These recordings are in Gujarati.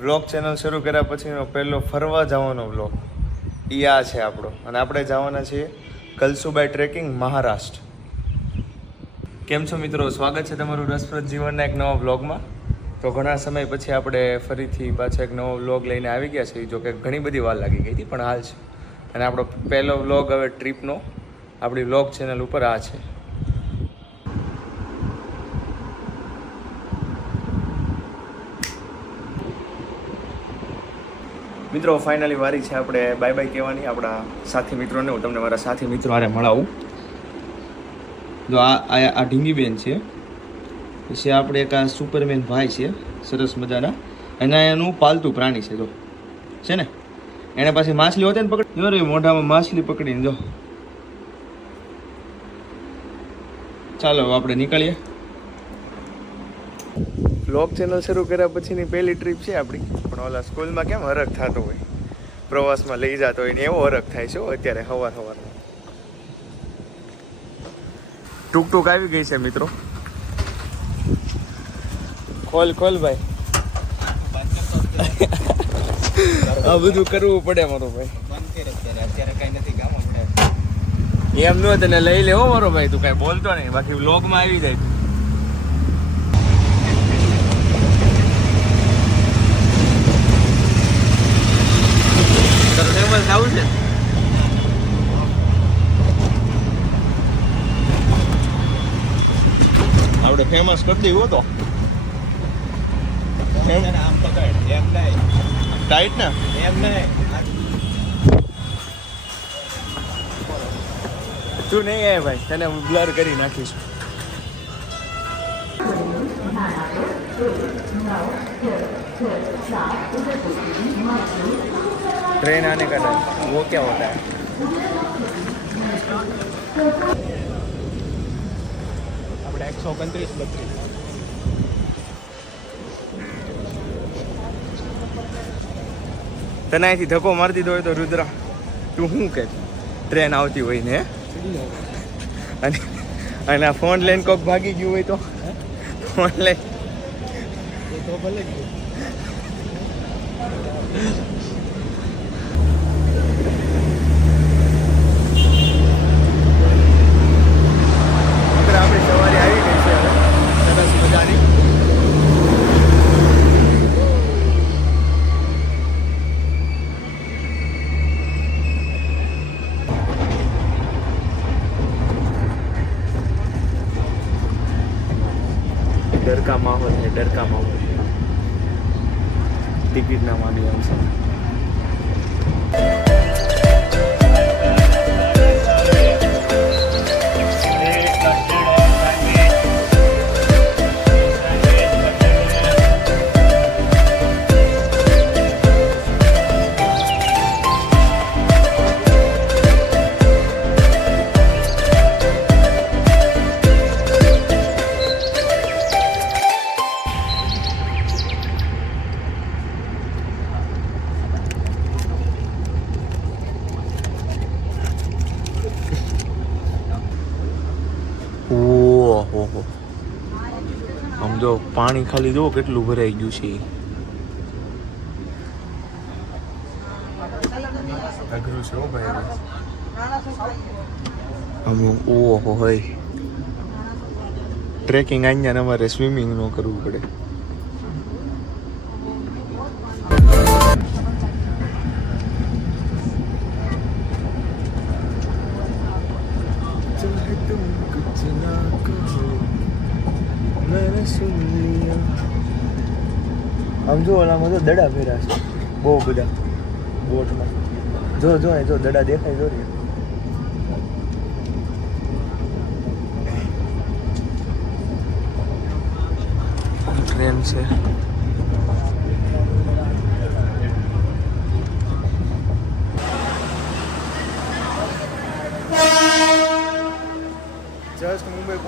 વ્લોગ ચેનલ શરૂ કર્યા પછીનો પહેલો ફરવા જવાનો વ્લોગ એ આ છે આપણો. અને આપણે જવાના છીએ કલસુબાઈ ટ્રેકિંગ મહારાષ્ટ્ર. કેમ છો મિત્રો? સ્વાગત છે તમારું રસપ્રદ જીવનના એક નવા વ્લોગમાં તો ઘણા સમય પછી આપણે ફરીથી પાછા એક નવો વ્લોગ લઈને આવી ગયા છીએ. જો કે ઘણી બધી વાર લાગી ગઈ હતી, પણ હાલ છે. અને આપણો પહેલો વ્લોગ હવે ટ્રીપનો આપણી વ્લોગ ચેનલ ઉપર આ છે. મિત્રો ફાઇનલી વારી છે આપણે બાય બાય કહેવાની. આપણા સાથી મિત્રોને હું તમને મારા સાથી મિત્રો હારે મળાવું. જો આ આ ઢીંગીબેન છે. પછી આપણે એક આ સુપરમેન ભાઈ છે. સરસ મજાના. એના એનું પાલતુ પ્રાણી છે, જો. છે ને? એને પાછી માછલી હોતી ને પકડી જો રે, મોઢામાં માછલી પકડીને જો. ચાલો આપણે નીકળીએ. વ્લોગ ચેનલ શરૂ કર્યા પછીની પહેલી ટ્રીપ છે આપણી. પણ ઓલા સ્કૂલમાં કેમ હરખ થતો હોય? પ્રવાસમાં લઈ જતો હોય ને એવો હરખ થાય છે અત્યારે હવાર હવારમાં. ટૂંક ટૂંક આવી ગઈ છે મિત્રો. ખોલ ખોલ ભાઈ. આ બધું કરવું પડે મારો ભાઈ. એમ નો તને લઈ લેવો મારો ભાઈ, તું કઈ બોલતો નહીં. બાકી વ્લોગમાં આવી જાય ખાવું છે? આપણે ફેમસ કરી દેવું તો. ટાઈટ ને તું નહીં આવે ભાઈ તને હું બ્લર કરી નાખીશ. ट्रेन आने का टाइम वो क्या होता है આપણે એકસો ઓગણત્રીસ બત્રીસ તને અહીંથી ધક્કો મારી દીધો હોય તો રુદ્રા તું શું કે ટ્રેન આવતી હોય ને હે? અને અને આ ફોન લઈને કોક ભાગી ગયું હોય તો ફોન લઈને डर का माहौल है डर का माहौल ટિકિટ ના માંડી આવશે ઓહો આમ જો પાણી ખાલી જુઓ કેટલું ભરાઈ ગયું છે. અઘરું છે ભાઈ આમ ઓહો હોય ટ્રેકિંગ અહીંયા અમારે સ્વિમિંગ નો કરવું પડે. આમ જો ઓલામાં તો દડા ફેરા છે. બહુ બધા બોટમાં. જો જો એ જો, દડા દેખાય, જો રે ટ્રેન છે.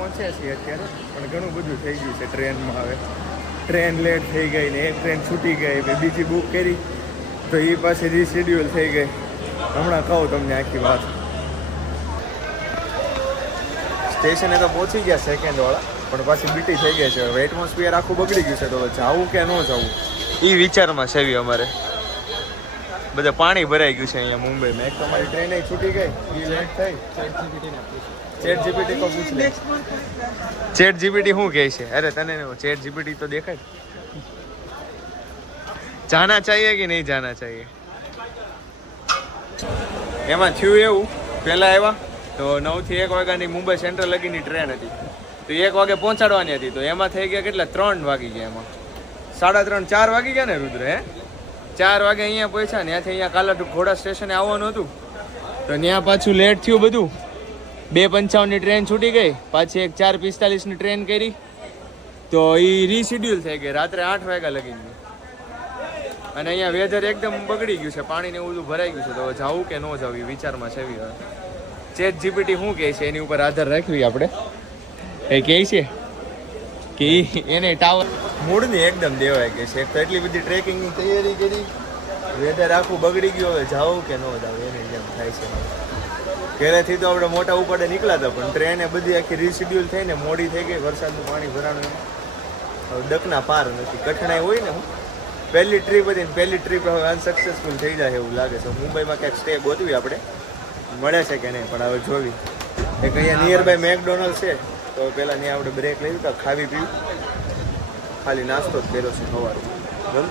પહોંચ્યા છીએ અત્યારે, પણ ઘણું બધું થઈ ગયું છે ટ્રેનમાં હવે. ટ્રેન લેટ થઈ ગઈ ને એક ટ્રેન છૂટી ગઈ પછી બીજી બુક કરી, તો એ પાસે રીશેડ્યુલ થઈ ગઈ. હમણાં કહું તમને આખી વાત. સ્ટેશને તો પહોંચી ગયા સેકન્ડ વાળા, પણ પાછી બીટી થઈ ગઈ છે. હવે એટમોસ્ફિયર આખું બગડી ગયું છે તો જવું કે ન જવું? એ વિચારમાં છે અમારે. બધા પાણી ભરાઈ ગયું છે અહીંયા મુંબઈમાં. એક તમારી ટ્રેન છૂટી ગઈ એ લેટ થઈ. ચેટ જીપીટી તો પૂછ લે. ચેટ જીપીટી શું કહે છે? અરે તને ચેટ જીપીટી તો દેખાય જાના ચાહીએ કે નહીં જાના ચાહીએ? એમાં થયું એવું. પહેલા આવ્યા, તો નવથી એક વાગ્યાની મુંબઈ સેન્ટ્રલ લગીની ટ્રેન હતી. તો એક વાગે પહોંચાડવાની હતી. તો એમાં થઈ ગયા કેટલા? ત્રણ વાગી ગયા એમાં. સાડા ત્રણ, ચાર વાગી ગયા ને, રુદ્ર, હે? ચાર વાગે અહીંયા પહોંચ્યા, ત્યાંથી અહીંયા કાલા ઘોડા સ્ટેશને આવવાનું હતું. તો ત્યાં પાછું લેટ થયું બધું. બે પંચાવનની ટ્રેન છૂટી ગઈ, પાછી એક ચાર પિસ્તાલીસની ટ્રેન કરી. તો એ રીશેડ્યુલ થઈ ગઈ, રાત્રે આઠ વાગ્યા લગીની અને અહીંયા વેધર એકદમ બગડી ગયું છે, પાણીને એવું બધું ભરાઈ ગયું છે, તો જવું કે ન જવું વિચારમાં છે હવે. ચેટ જીપીટી શું કહે છે, એની ઉપર આધાર રાખવી આપણે. એ કહે છે કે એને ટાવર મૂડની એકદમ દેવાય કે છે, એક તો એટલી બધી ટ્રેકિંગની તૈયારી કરી. વેધર આખું બગડી ગયું, હવે જાવું કે ન જાવું, એની જેમ થાય છે. ઘરેથી તો આપણે મોટા ઉપાડે નીકળ્યા હતા પણ ટ્રેને બધી આખી રીશિડ્યુલ થઈને મોડી થઈ ગઈ વરસાદનું પાણી ભરાણું હવે ડકના પાર નથી. કઠણાઈ હોય ને હું. પહેલી ટ્રીપ હતી ને પહેલી ટ્રીપ હવે અનસક્સેસફુલ થઈ જાય એવું લાગે છે. મુંબઈમાં ક્યાંક સ્ટે ગોતવી આપણે. મળે છે કે નહીં પણ હવે જોવી. એક અહીંયા નિયર બાય મેકડોનલ્ડ છે. તો પહેલાં ત્યાં આપણે બ્રેક લઈ તો ખાવી પીવી. ખાલી નાસ્તો જ કર્યો છે સવારે. બરાબર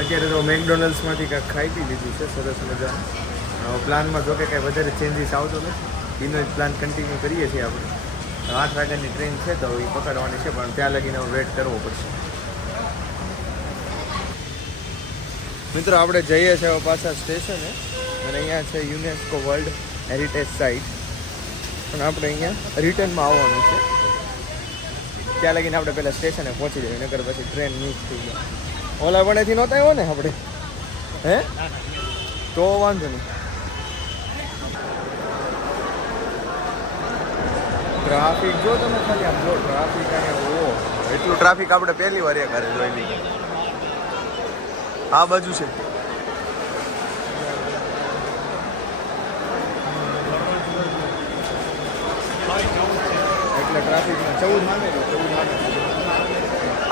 અત્યારે તો મેકડોનલ્ડ્સમાંથી કાંઈક ખાઈ પી લીધું છે, સરસ મજા પ્લાનમાં જો કે કાંઈ વધારે ચેન્જીસ આવતો નથી. ડિનર પ્લાન કન્ટિન્યુ કરીએ છીએ આપણે. આઠ વાગ્યાની ટ્રેન છે તો એ પકડવાની છે, પણ ત્યાં લગીને વેટ કરવો પડશે. મિત્રો, આપણે જઈએ છીએ પાછા સ્ટેશને. અને અહીંયા છે યુનેસ્કો વર્લ્ડ હેરિટેજ સાઇટ પણ આપણે અહીંયા રિટર્નમાં આવવાનું છે. ત્યાં લગીને આપણે પહેલાં સ્ટેશને પહોંચી જઈએ નગર પછી ટ્રેન મિસ થઈ જાય. ઓલા વણેથી નહોતા આવ્યો ને આપણે? હે? તો વાંધો નહીં. ટ્રાફિક જો તમે ખાલી આમ જો ટ્રાફિક અહીંયા ઓ એટલું ટ્રાફિક આપણે પહેલી વાર ઘરે જોઈ લઈએ આ બાજુ છે. એટલે ટ્રાફિકમાં ચૌદ માને ચૌદ માને.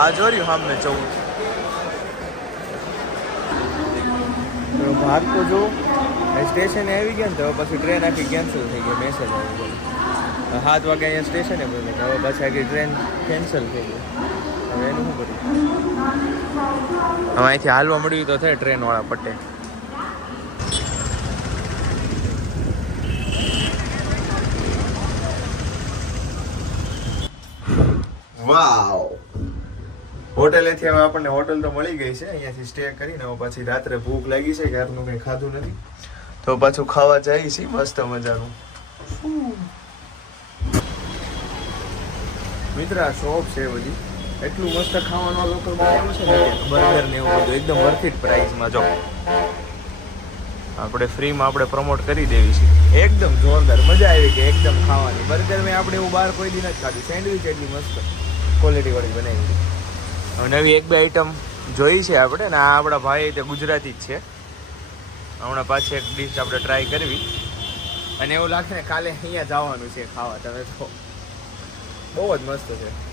આ જોર્યું સામે ચૌદ. ભાગ તો જો સ્ટેશને આવી ગયા ને તો પછી ટ્રેન આખી કેન્સલ થઈ ગઈ મેસેજ આવી ગયો સાત વાગે અહીંયા સ્ટેશને બોલે હવે પછી આખી ટ્રેન કેન્સલ થઈ ગઈ. હવે એનું શું કર્યું હવે અહીંથી હાલવા મળ્યું તો થાય ટ્રેનવાળા પટ્ટે વાવ હોટેલેથી હવે આપણને હોટલ તો મળી ગઈ છે. અહીંયાથી સ્ટે કરીને હવે પછી રાત્રે ભૂખ લાગી છે ક્યારનું કંઈ ખાધું નથી. તો પાછું ખાવા જઈએ છીએ, મસ્ત મજાનું. મિત્ર, આ શોપ છે બધી. એટલું મસ્ત ખાવાનું લોકો છે બર્ગર ને એવું બધું એકદમ વર્થિટ પ્રાઇસમાં જો. આપણે ફ્રીમાં આપણે પ્રમોટ કરી દેવી છે. એકદમ જોરદાર. મજા આવી ગઈ એકદમ ખાવાની. બર્ગર મેં આપણે એવું બહાર કોઈ દી નથી ખાધું. સેન્ડવિચ એટલી મસ્ત ક્વોલિટી વાળી બનાવી નવી એક બે આઈટમ જોઈ છે આપણે ને આ આપણા ભાઈ તે ગુજરાતી જ છે. હમણાં પાછી એક ડીશ આપણે ટ્રાય કરવી. અને એવું લાગે ને કાલે અહીંયા જવાનું છે ખાવા, તમે તો બહુ જ મસ્ત છે.